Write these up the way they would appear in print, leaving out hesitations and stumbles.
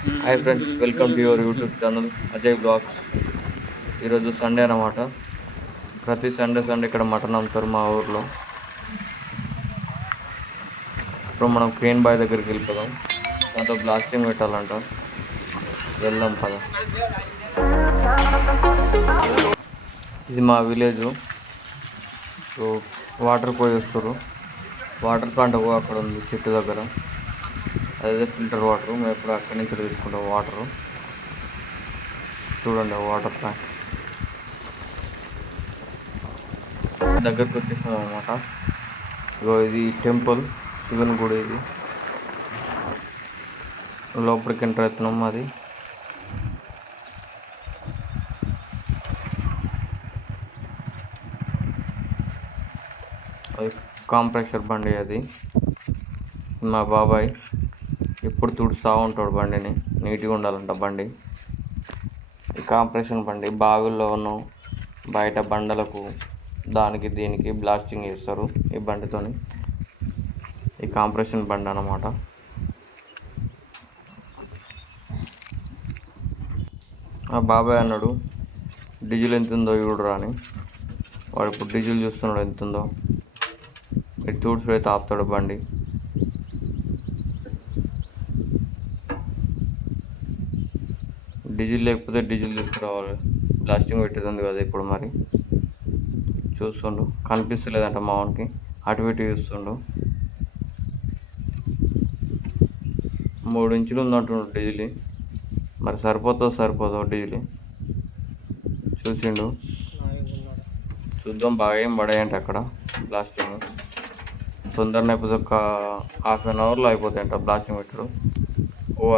Hi friends, welcome to your YouTube channel Ajay blogs. ఈరోజు Sunday అన్నమాట. ప్రతి సండే ఇక్కడ మటన్ అమ్ముతారు మా ఊర్లో. ఇప్పుడు మనం క్రేన్ బాయ్ దగ్గరికి వెళ్ళిపోదాం. దాంతో బ్లాస్టింగ్ పెట్టాలంట. వెళ్దాం పద. ఇది మా విలేజ్. సో వాటర్ పోయి వస్తారు. వాటర్ ప్లాంట్ అక్కడ ఉంది చెట్టు దగ్గర. అదే ఫిల్టర్ వాటర్. మేము ఎప్పుడు అక్కడి నుంచి తీసుకుంటాం వాటరు. చూడండి వాటర్ ప్లాంట్ దగ్గరకు వచ్చేసాం అన్నమాట. ఇగో ఇది టెంపుల్, శివుని గుడి. ఇది లోపలికి ఎంటర్ అవుతున్నాం. అది కాంప్రెషర్ బండి. అది మా బాబాయ్ ఎప్పుడు తుడుస్తూ ఉంటాడు బండిని. నీట్గా ఉండాలంట బండి. ఈ కాంప్రెషన్ బండి బావిల్లోనూ బయట బండలకు దానికి దీనికి బ్లాస్టింగ్ చేస్తారు ఈ బండితోని. ఈ కాంప్రెషన్ బండి అన్నమాట. ఆ బాబాయ్ అన్నాడు డీజిల్ ఎంత ఉందో చూడరా అని. వాడు ఇప్పుడు డీజిల్ చూస్తున్నాడు ఎంత ఉందో. ఇటు తుడుచుడు అయితే ఆపుతాడు బండి. డీజిల్ లేకపోతే డీజిల్ తీసుకురావాలి. బ్లాస్టింగ్ పెట్టేది కదా ఇప్పుడు. మరి చూస్తుండు, కనిపిస్తలేదంట మా వానికి. అటు ఇటు చూస్తుండు. 3 ఇంచులు ఉందంటుండు డీజిల్. మరి సరిపోదో డీజిల్ చూసిండు. చూద్దాం. బాగా ఏం పడాయంట అక్కడ బ్లాస్టింగ్. తొందరనే అయిపోతే ఒక ½ an hourలో అయిపోతాయంట బ్లాస్టింగ్ పెట్టడం.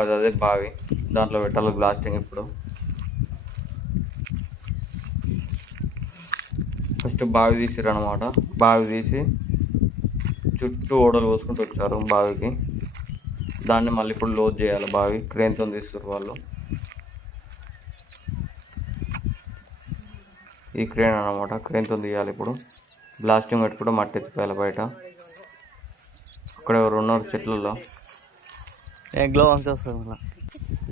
అదే బావి, దాంట్లో పెట్టాలి బ్లాస్టింగ్. ఇప్పుడు ఫస్ట్ బావి తీసిరు అనమాట. బావి తీసి చుట్టూ ఓడలు పోసుకుంటూ వచ్చారు బావికి. దాన్ని మళ్ళీ ఇప్పుడు లోడ్ చేయాలి. బావి క్రేన్తో తీస్తారు వాళ్ళు. ఈ క్రేన్ అనమాట. క్రేన్తో తీయాలి ఇప్పుడు. బ్లాస్టింగ్ పెట్టుకుంటే మట్టి ఎత్తిపోయాలి బయట. అక్కడ ఎవరు ఉన్నారు చెట్లలో. గ్లో వస్తుంది.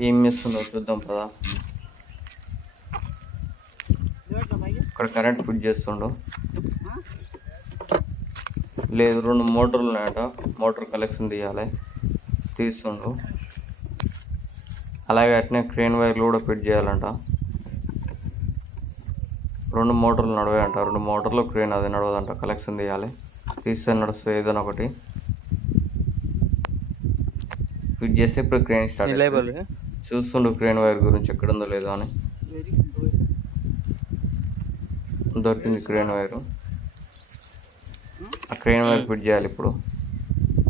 ఏం చేస్తుందో చూద్దాం పదా. ఇక్కడ కరెంట్ ఫిట్ చేస్తుండు. లేదు, 2 మోటార్లు ఉన్నాయట. మోటార్ కలెక్షన్ తీస్తుండు. అలాగే అట్నే క్రేన్ వైర్లు కూడా ఫిట్ చేయాలంట. 2 మోటార్లు నడవాయంట. 2 మోటార్లు క్రేన్ అది నడవదంట. కలెక్షన్ తీయాలి. తీస్తే నడుస్తుంది ఏదైనా ఒకటి. ఫిట్ చేస్తే ఇప్పుడు క్రేన్ స్టార్ట్. చూస్తుండు క్రేన్ వైర్ గురించి ఎక్కడుందో లేదో అని. దొరికింది క్రేన్ వైరు. ఆ క్రేన్ వైర్ ఫిట్ చేయాలి ఇప్పుడు.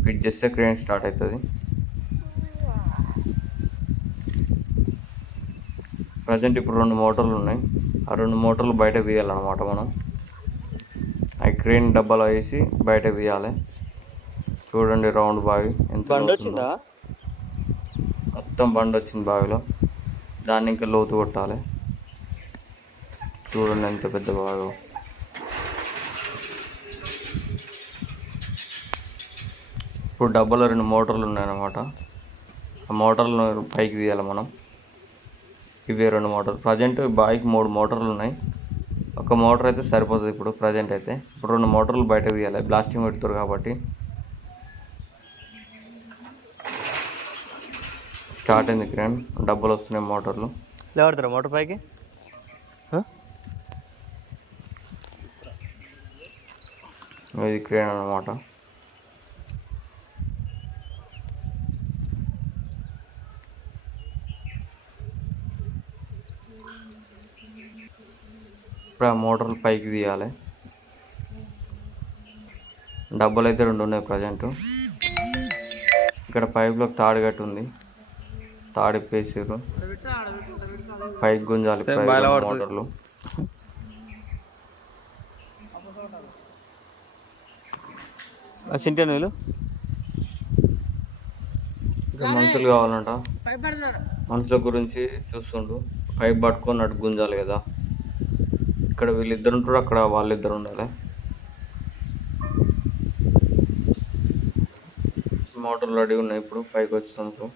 ఫిట్ చేస్తే క్రేన్ స్టార్ట్ అవుతుంది. ప్రజెంట్ ఇప్పుడు 2 మోటార్లు ఉన్నాయి. ఆ 2 మోటార్లు బయటకు తీయాలన్నమాట మనం. ఆ క్రేన్ డబ్బాలో వేసి బయటకు తీయాలి. చూడండి రౌండ్ బావి ఎంత వచ్చిందా. మొత్తం బండి వచ్చింది బావిలో. దాన్ని ఇంకా లోతు కొట్టాలి. చూడండి ఎంత పెద్ద బావి. ఇప్పుడు డబ్బాలో 2 మోటార్లు ఉన్నాయన్నమాట. ఆ మోటార్లను పైకి తీయాలి మనం. ఇవే 2 మోటార్లు. ప్రజెంట్ బావికి 3 మోటార్లు ఉన్నాయి. ఒక మోటార్ అయితే సరిపోతుంది ఇప్పుడు ప్రజెంట్ అయితే. ఇప్పుడు 2 మోటార్లు బయటకు తీయాలి. బ్లాస్టింగ్ పెడతారు కాబట్టి. స్టార్ట్ అయింది క్రేన్. డబ్బులు వస్తున్నాయి మోటార్లు. లేవడతారా మోటార్ పైకి? ఇది క్రేన్ అన్నమాట. ఇప్పుడు ఆ మోటార్లు పైకి తీయాలి. డబ్బులు అయితే 2 ఉన్నాయి ప్రజెంట్. ఇక్కడ పైప్లో తాడు కట్టి ఉంది. తాడు ఇప్పేసారు. పైకి గుంజాలి మోటార్లు. చింటేను ఇంకా మనుషులు కావాలంట. మనుషుల గురించి చూస్తుండు. పైప్ పట్టుకొని అటు గుంజాలి కదా. ఇక్కడ వీళ్ళిద్దరు ఉంటారు, అక్కడ వాళ్ళిద్దరు ఉండాలి. మోటార్లు రెడీ ఉన్నాయి. ఇప్పుడు పైకి వస్తుండ్రు.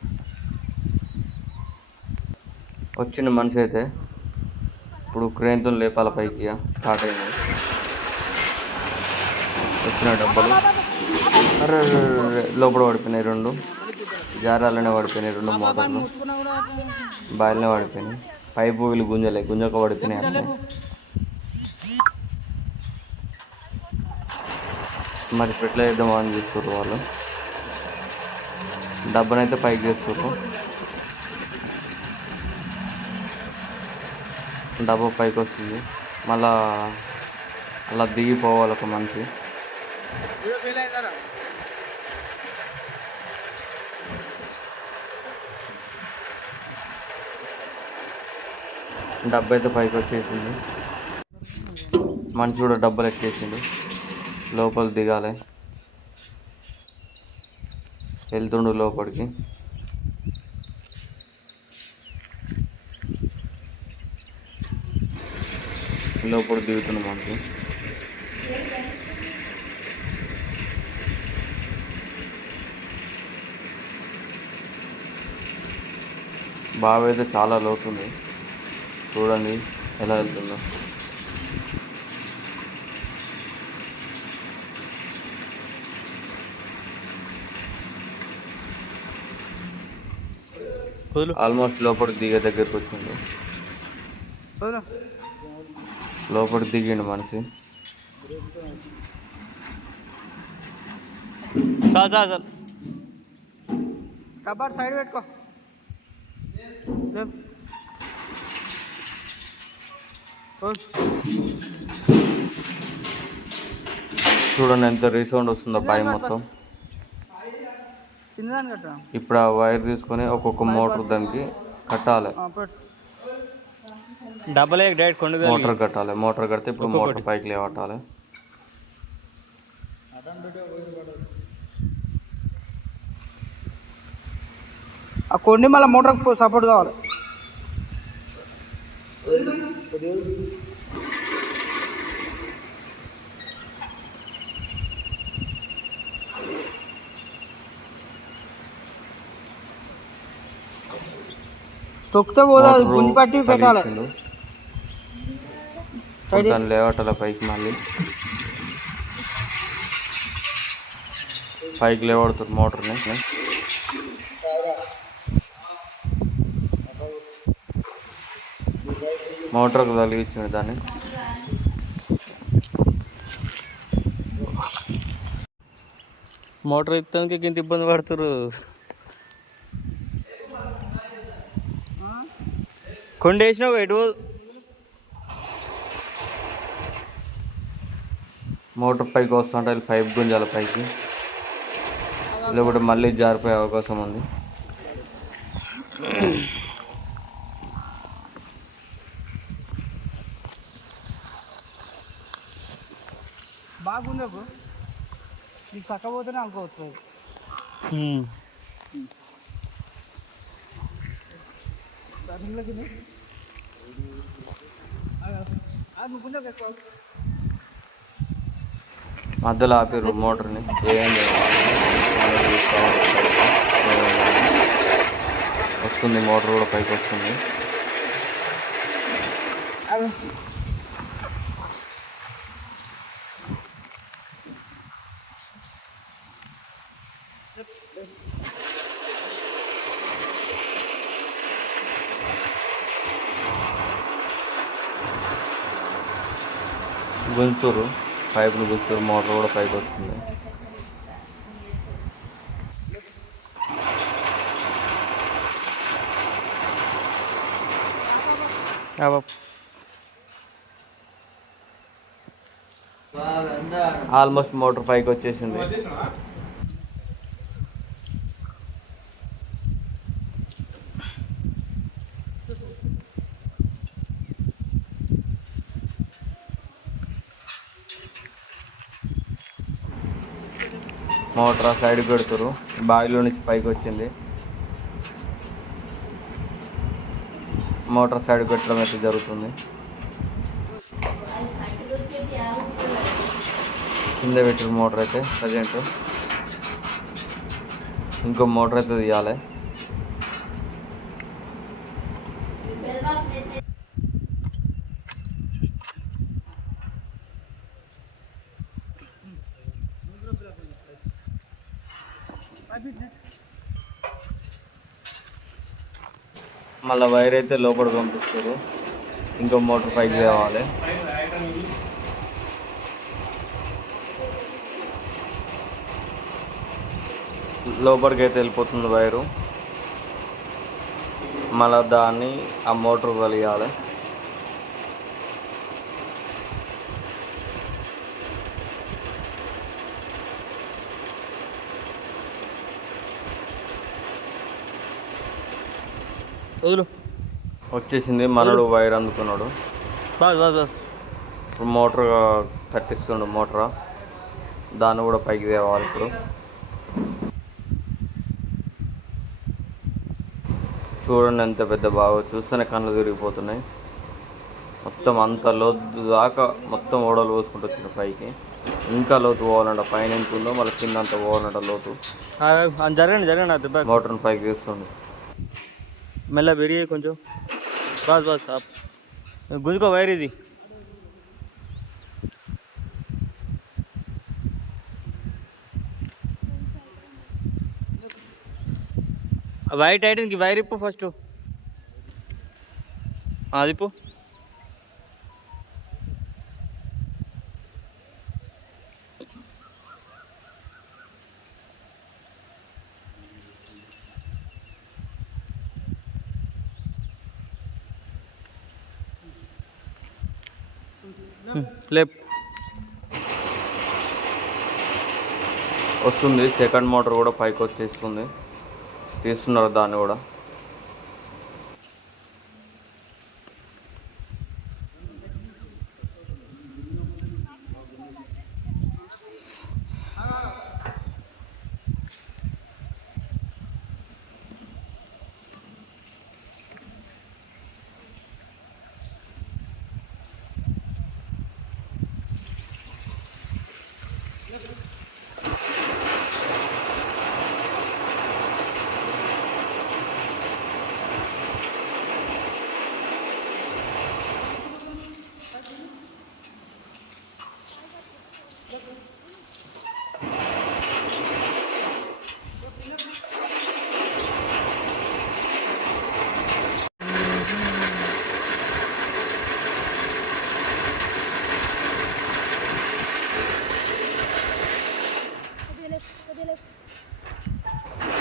వచ్చిన మనిషి అయితే ఇప్పుడు క్రేన్తో లేపాల పైకి ఇక స్టార్ట్ అయింది. వచ్చిన డబ్బులు అరే లోపల పడిపోయినాయి, 2 జారాలనే పడిపోయినాయి, 2 మోటార్లు బాయిలనే పడిపోయినాయి. పైపు వీళ్ళు గుంజక పడిపోయినాయి అంటే మరి ఎట్లా చేద్దామో అని చూస్తారు వాళ్ళు. డబ్బనైతే పైకి చేస్తారు, డబ్బా పైకి వస్తుంది. మళ్ళా అలా దిగిపోవాలి ఒక మనిషి. డబ్బా అయితే పైకి వచ్చేసింది, మనిషి కూడా డబ్బలు ఎక్కేసిండు. లోపల దిగాలి, వెళ్తుండు లోపలికి. లోపల దిగుతుండు మనిషి. బావి అయితే చాలా లోతుంది, చూడండి ఎలా వెళ్తుందో. ఆల్మోస్ట్ లోపలికి దిగే దగ్గరికి వచ్చిండు. లోపలికి దిగిండు మనిషి. సైడ్ పెట్టుకో. చూడండి ఎంత రీసౌండ్ వస్తుందో బావి మొత్తం. ఇప్పుడు ఆ వైర్ తీసుకొని ఒక్కొక్క మోటార్ దానికి కట్టాలి. డబ్బలే డైరెక్ట్ మోటార్ కట్టాలి. మోటార్ కడితే ఇప్పుడు మోటార్ పైకి లేవట్టాలి. ఆ కొండి మళ్ళీ మోటార్కి సపోర్ట్ కావాలి. తొక్కితే పోదా, గుంజి పట్టి పెట్టాలి. దాన్ని లేవటాల పైకి, మళ్ళీ పైకి లేవడుతుంది మోటార్ని. మోటార్కి తగిలిచ్చింది దాన్ని. మోటార్ ఎత్తానికి ఇంత ఇబ్బంది పడుతురు. కొండ వేసినావు ఎటు మోటార్ పైకి వస్తుంటే పైప్ గుంజాలి పైకి, లేకపోతే మళ్ళీ జారిపోయే అవకాశం ఉంది. బాగుంది, నీకు పక్క పోతేనే అనుకోవచ్చు. మధ్యలో ఆపిర్రు మోటార్ని. వస్తుంది మోటార్ కూడా పైకి వస్తుంది. గుంజుతురు, పైపులు గుంజుతురు, మోటార్ కూడా పైకి వస్తుంది. ఆల్మోస్ట్ మోటార్ పైకి వచ్చేసింది. మోటార్ సైడ్ పెడుతురు, బావిలో నుంచి పైకి వచ్చింది. మోటార్ సైడ్ పెట్టడం అయితే జరుగుతుంది. కింద పెట్టిన మోటార్ అయితే ప్రజెంట్. ఇంకో మోటార్ అయితే తీయాలి. మళ్ళీ వైర్ అయితే లోపల పంపిస్తారు. ఇంకో మోటార్ పైకి తేవాలి. లోపలికి అయితే వెళ్ళిపోతుంది వైరు. మళ్ళీ దాన్ని ఆ మోటార్ కలియాలి. వదులు. వచ్చేసింది. మనడు వైర్ అందుకున్నాడు. Bus bus bus. ఇప్పుడు మోటార్ కట్టిస్తుండు. మోటార్ దాన్ని కూడా పైకి తేవాలి. ఇప్పుడు చూడండి ఎంత పెద్ద బాగా, చూస్తేనే కళ్ళు తిరిగిపోతున్నాయి. మొత్తం అంత లోతు దాకా మొత్తం ఓడలు పోసుకుంటూ వచ్చిన పైకి. ఇంకా లోతు పోవాలంట. పైన ఎంత ఉందో మళ్ళీ కింద అంత పోవాలంట లోతు. జరగండి జరగండి. అది మోటార్ని పైకి తీస్తుండు. మెల్ల పెరిగి కొంచెం. బస్ బస్ గుంజుకో వైర్ ఇది. వైట్ ఐటన్కి వైర్ ఇప్పు ఫస్ట్. అది ఇప్పు. లేప్. వస్తుంది. సెకండ్ మోటార్ కూడా పైకి వచ్చేస్తుంది. తీస్తున్నారు దాన్ని కూడా.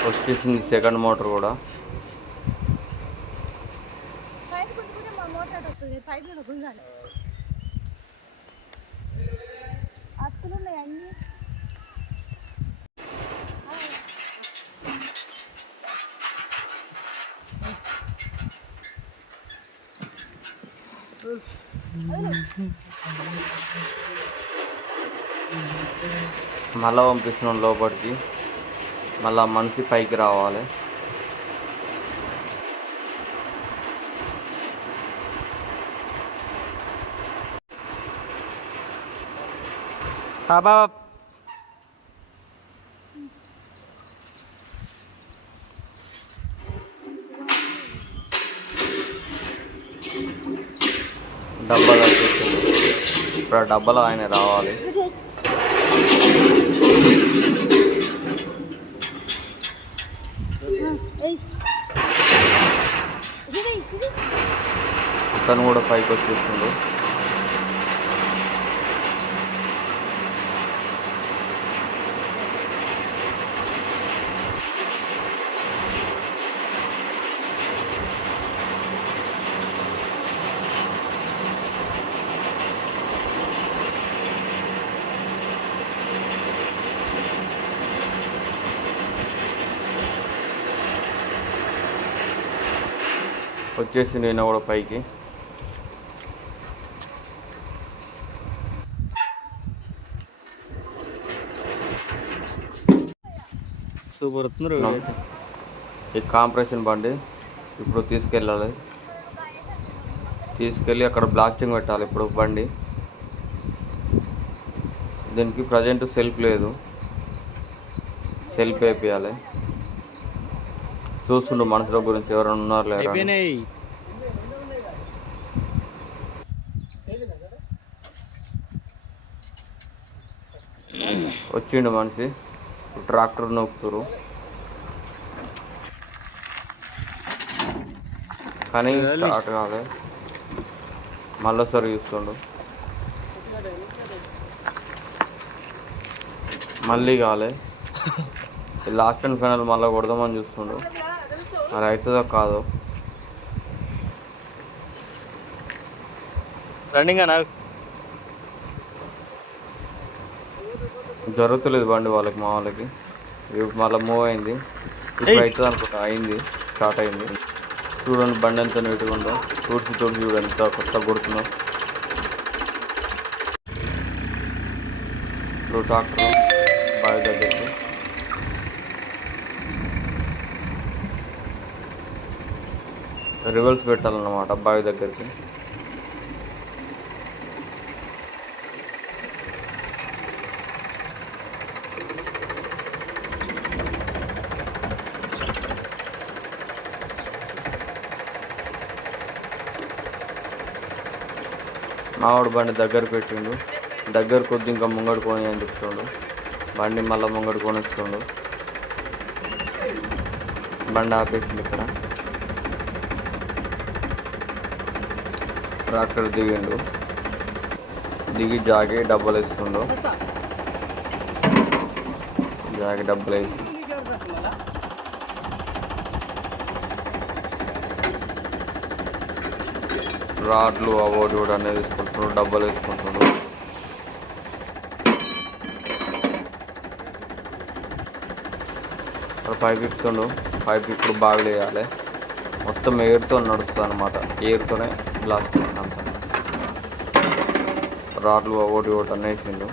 వచ్చేసింది సెకండ్ మోటార్ కూడా. మళ్ళా పంపిస్తున్నాం లోపలికి. మళ్ళా మనిషి పైకి రావాలి. బాబా డబ్బాలు వచ్చేసింది. ఇప్పుడు ఆ డబ్బాలో ఆయన రావాలి. అతను కూడా పైకి వచ్చేస్తుండు. వచ్చేసి నేను కూడా పైకి. సూపర్ వస్తున్నారు. ఈ కాంప్రెషన్ బండి ఇప్పుడు తీసుకెళ్ళాలి. తీసుకెళ్ళి అక్కడ బ్లాస్టింగ్ పెట్టాలి. ఇప్పుడు బండి దీనికి ప్రజెంట్ సెల్ఫ్ లేదు. సెల్ఫ్ వేపియాలి. చూస్తుండు మనుషుల గురించి ఎవరైనా ఉన్నారు లేదా. వచ్చిండు మనిషి, ట్రాక్టర్ నొక్కుతురు కానీ స్టార్ట్ కాలే. మళ్ళీసారి చూస్తుండు, మళ్ళీ కాలే. లాస్ట్ అండ్ ఫైనల్ మళ్ళీ కొడదామని చూస్తుండు, మరి అవుతుందో కాదో. రన్నింగ్ అన్న జరుగుతులేదు బండి వాళ్ళకి, మా వాళ్ళకి. మళ్ళీ మూవ్ అయింది, ఇప్పుడు అవుతుంది అనుకుంటా. అయింది, స్టార్ట్ అయింది. చూడండి బండి ఎంత నీట్గా ఉందో, తుడిచి చూడు ఎంత కొత్త కొడుతుందో. ఇప్పుడు ట్రాక్టర్ బావి దగ్గరికి రివర్స్ పెట్టాలన్నమాట, బావి దగ్గరికి. మావాడు బండి దగ్గర పెట్టిండు, దగ్గర కొద్ది ఇంకా ముంగడు కొని అని చెప్తుండు. బండి మళ్ళీ ముంగడు కొని వస్తుండు. బండి ఆపేసిండు ఇక్కడ. ట్రాక్టర్ దిగిండు, దిగి జాగి డబ్బులు వేస్తుండు. జాగి డబ్బులు వేసి రాడ్లు అవోటి కూడా అనేది వేసుకుంటున్నాడు, డబ్బులు వేసుకుంటున్నాడు. అక్కడ పైప్ ఇస్తుండు, పైప్ ఇప్పుడు బాగా వేయాలి. మొత్తం ఎయిర్తో నడుస్తుంది అనమాట, ఎయిర్తోనే లాస్ట్ అంత. రాడ్లు అవోటి ఒకటి అనేసిండు.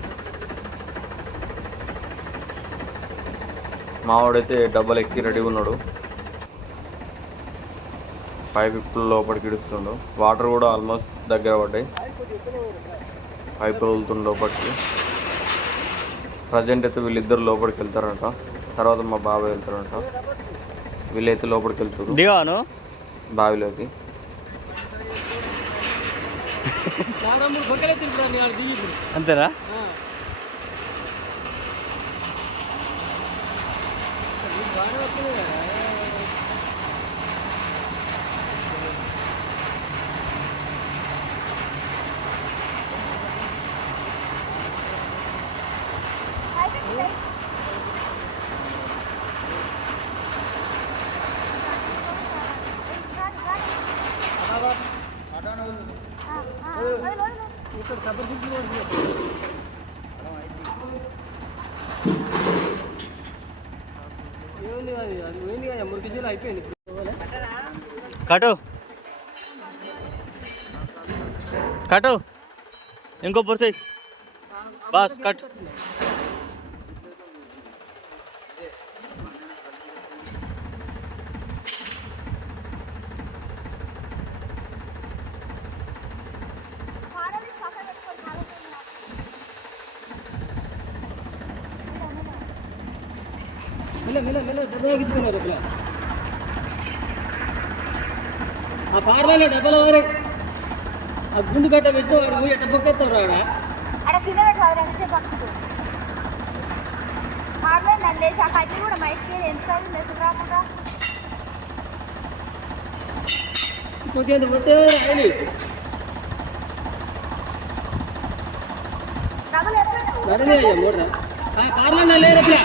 మావాడైతే డబ్బులు ఎక్కి రెడీగా ఉన్నాడు. పైప్ ఇప్పుడు లోపలికి ఇడుస్తుండు. వాటర్ కూడా ఆల్మోస్ట్ దగ్గర పడ్డాయి, పైపులు వదులుతుండు లోపలికి. ప్రజెంట్ అయితే వీళ్ళిద్దరు లోపలికి వెళ్తారంట, తర్వాత మా బాబాయ్ వెళ్తారంట. వీళ్ళైతే లోపలికి వెళ్తారు దిగాను బావిలోకి. అంతేనా? కటు కటు ఇంకో పురుష బస్ కట్. ఆ పార్లలో డబ్బల వారి ఆ గుండు గట్ట పెట్టు, వాడు ఎట్ట బొక్కెత్తారు ఆడ అక్కడ కింద పెట్టాలి, రెండుసేపు పక్కకు పార్లర్ నందేసి ఆ కట్టి కూడా మైక్కి ఎంత మెసేజ్ రాకుండా కొద్దిగా పోతే రాయని డబ్బులు ఎప్పుడు నడనే అయ్యా మూడ్రా పార్లర్ లేదు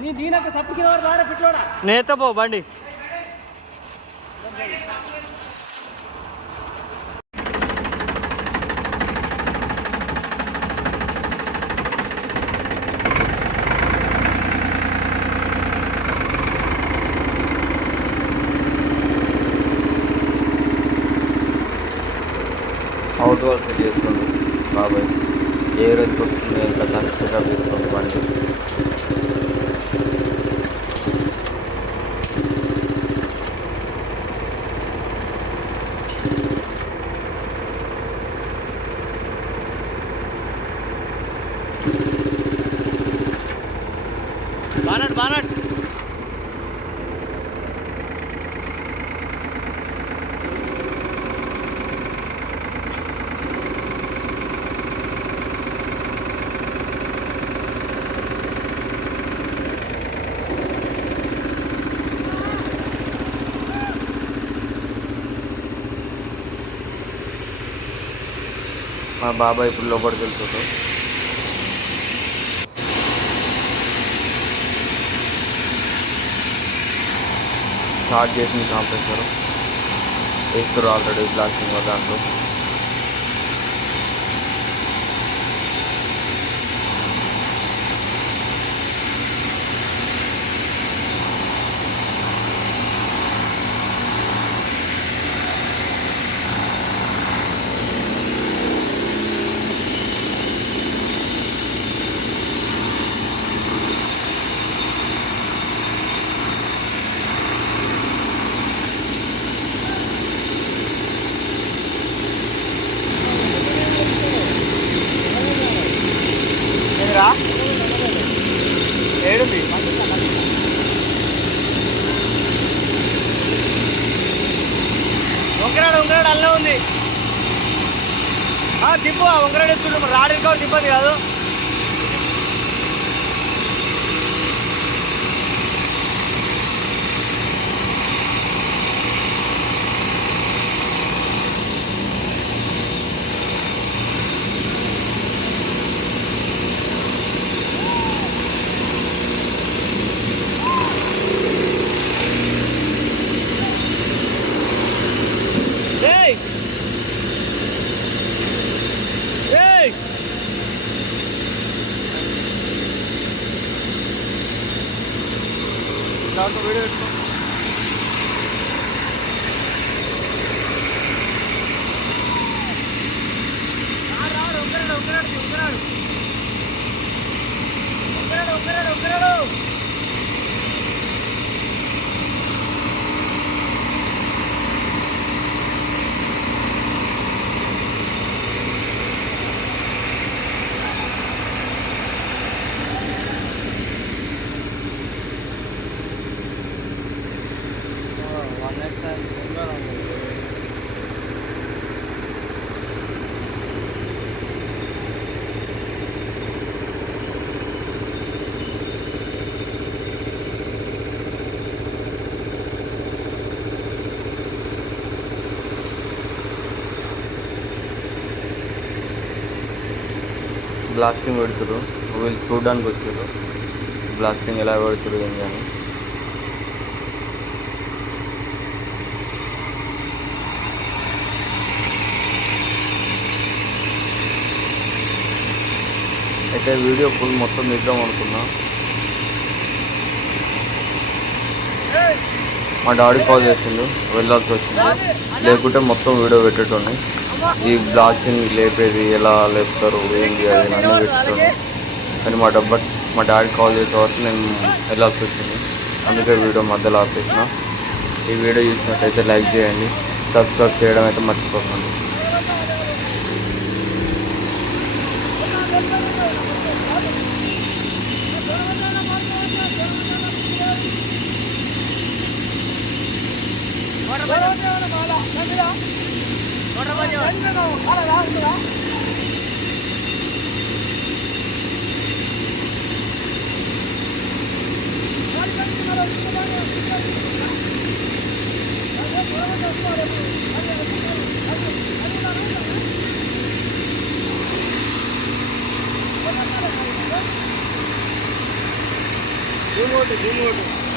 నీ దీనక సప్పుకి దారా పెట్టుకోడా నేత పో బండి. అవుట్ వాల్ సెట్ చేసుకోండి బాబాయ్. ఏ రోజు వస్తుంది ఇంకా దాన్ని సెటప్ చేసుకోండి బండి. బానట్ బానట్ మా బాబాయ్ ఇప్పుడు లోపలికి వెళ్తాడు. స్టార్ట్ చేసింది కాంప్రెసర్, వేస్తారు ఆల్రెడీ బ్లాస్టింగ్ దాంట్లో. ఏడుంది ఉంకరాడు అల్లే ఉంది. తిప్పు ఉంకరాడు ఎత్తుండు, రాడు ఇంకా తిప్పది కాదు. దాంట్లో వీడియో పెట్టుకో. బ్లాస్టింగ్ పెడుతురు, వీళ్ళు చూడడానికి వచ్చారు బ్లాస్టింగ్ ఎలా పెడుతురు ఏంటి అని. అయితే వీడియో ఫుల్ మొత్తం తీద్దాం అనుకున్నా. మా డాడీ కాల్ చేసిండు, వెళ్ళాల్సి వచ్చింది, లేకుంటే మొత్తం వీడియో పెట్టేటోని. ఈ బ్లాస్టింగ్ లేపేది ఎలా లేపుతారు ఏంటి అది అన్నీ పెట్టేటోని. కానీ మా డాడీ కాల్ చేసే వరకు నేను వెళ్ళాల్సి వచ్చింది, అందుకే వీడియో మధ్యలో ఆపేసిన. ఈ వీడియో చూసినట్టయితే లైక్ చేయండి, సబ్స్క్రైబ్ చేయడం అయితే మర్చిపోకండి. Zoom out